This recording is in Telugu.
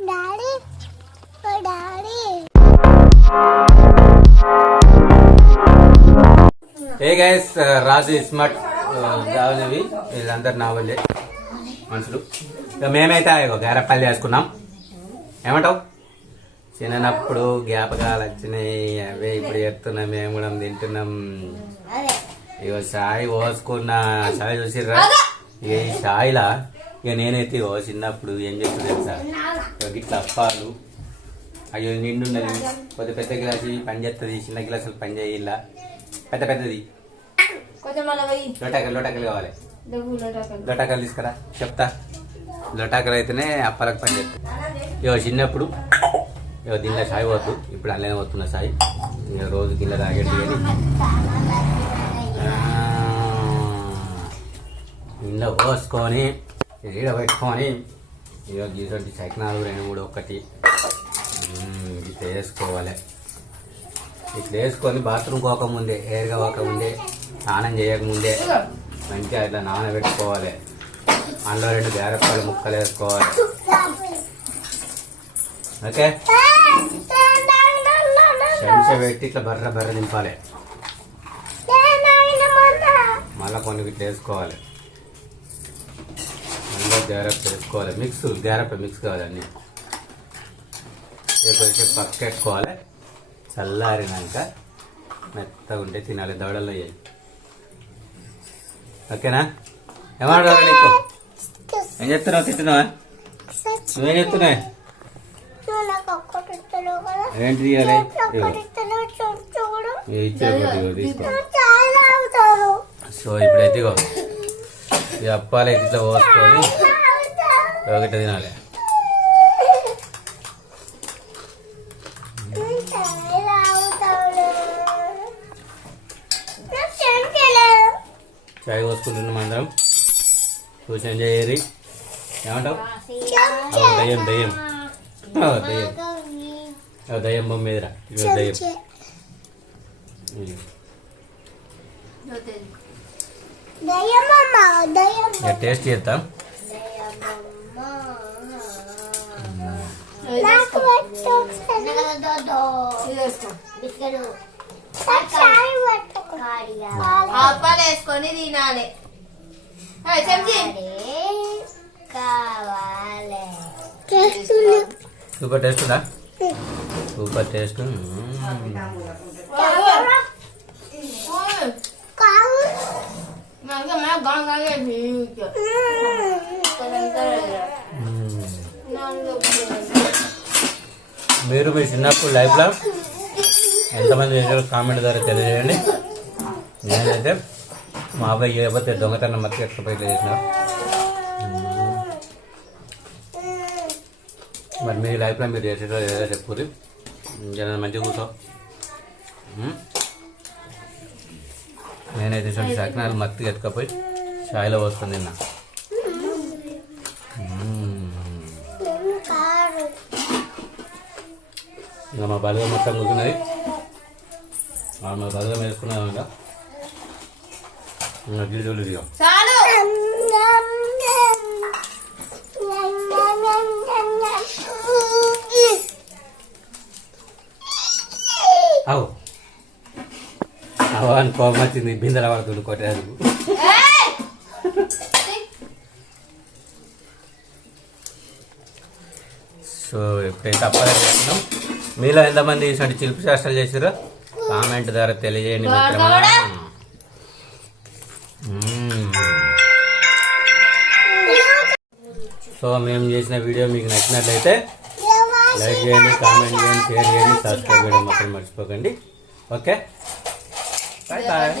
డాడీ ఓ డాడీ ఏ గైస్ రాజు స్మార్ట్ కావాలవి వీళ్ళందరు నా వాళ్ళే మనుషులు. ఇక మేమైతే గారపల్లి చేసుకున్నాం ఏమంటావు? చిన్నప్పుడు జ్ఞాపకాలు వచ్చినాయి. అవే ఇప్పుడు చెప్తున్నాం మేము కూడా తింటున్నాం. ఇగో సాయి పోసుకున్న. సాయి చూసిర్రా? ఇక ఈ సాయిలా? ఇక నేనైతే చిన్నప్పుడు ఏం తెలుసా? ఇగో ఇట్లా అప్పాలు. అయ్యో నిండున్నది కొద్ది పెద్ద గ్లాసు పని చేస్తుంది చిన్న గ్లాసులు పని చేయాల. పెద్ద పెద్దది. లోటాకలు లోటాకలు కావాలి. లోటాకలు. తీసుకురా చెప్తా. లోటాకలు అయితేనే అప్పాలకు పని చేస్తుంది ఇగో చిన్నప్పుడు ఇగో దీనిలో సాయి పోద్దు ఇప్పుడు అల్లనే పోతున్న సాయి. ఇక రోజు గిల్ల తాగేటి కానీ ఇంట్లో పోసుకొని ఈడ పెట్టుకొని ఇక గీసొంటి చక్నాలు రెండు మూడు ఒకటి ఇట్లా వేసుకోవాలి ఇట్లా వేసుకొని బాత్రూమ్ పోకముందే హెయిర్గా పోకముందే స్నానం చేయకముందే మంచిగా ఇట్లా నానబెట్టుకోవాలి. అందులో రెండు బేరపాలు ముక్కలు వేసుకోవాలి. ఓకే? చెంచా పెట్టి ఇట్లా బర్ర బర్ర దింపాలి. మళ్ళీ కొన్ని ఇట్లా వేసుకోవాలి అందులో జాగ్రత్త వేసుకోవాలి మిక్స్ జాగ్రత్త మిక్స్ కావాలి అన్నీ పక్క ఎక్కువాలి. చల్లారినాక మెత్తగా ఉంటే తినాలి. దవడల్లో ఓకేనా? ఏమంటారు నీకు? ఏం చెప్తున్నావు? తింటున్నావా? నువ్వేం చెప్తున్నావు? ఏంటి తీయాలి ఇచ్చే సో ఇప్పుడైతే ఈ అప్పాలు ఇట్లా పోసుకొని ఒకటి తినాలి. చాయ్ పోసుకుంటున్నాం అందరం. చూసి ఎంజాయ్ చేయరి ఏమంటావు? దయ్యం దయ్యం. దయ్యం. దయ్యం బొమ్మ ఇగో దయ్యం. ఇక టేస్ట్ చేద్దాం వేసుకొని తినాలి. Super taste super taste. మీరు మీ చిన్నప్పుడు లైఫ్లో ఎంతమంది చేశారో కామెంట్ ద్వారా తెలియజేయండి. నేనైతే మా అబ్బాయి చేయకపోతే దొంగతనం మట్టి ఎక్కపోయి చేసిన. మరి మీ లైఫ్లో మీరు చేసేటో ఏదో చెప్పుర్రి. మంచి మంచిగా కూర్చో. నేనైతే చూడండి సకినాలు మత్తి ఎత్తుకపోయి చాయ్లో వస్తుంది నిన్న. ఇంకా మా బలగం మొత్తం కూర్చున్నది మా బలగం వేసుకున్నాం ఇంకా. గిరిజోలు ఇదిగో చాలు అవు అవు అని కోపం వచ్చింది బిందెల పడుతుంది కొట్టేది. ఏయ్! సో ఎప్పుడైతే అప్పాలు చేస్తున్నాం మీలో ఎంతమంది ఇటువంటి శిల్ప శాస్త్రాలు చేసారో కామెంట్ ద్వారా తెలియజేయండి మిత్రమా. సో మేము చేసిన వీడియో మీకు నచ్చినట్లయితే లైక్ చేయండి కామెంట్ చేయండి షేర్ చేయండి సబ్స్క్రైబ్ చేయడం మాత్రం మర్చిపోకండి. ఓకే? 拜拜。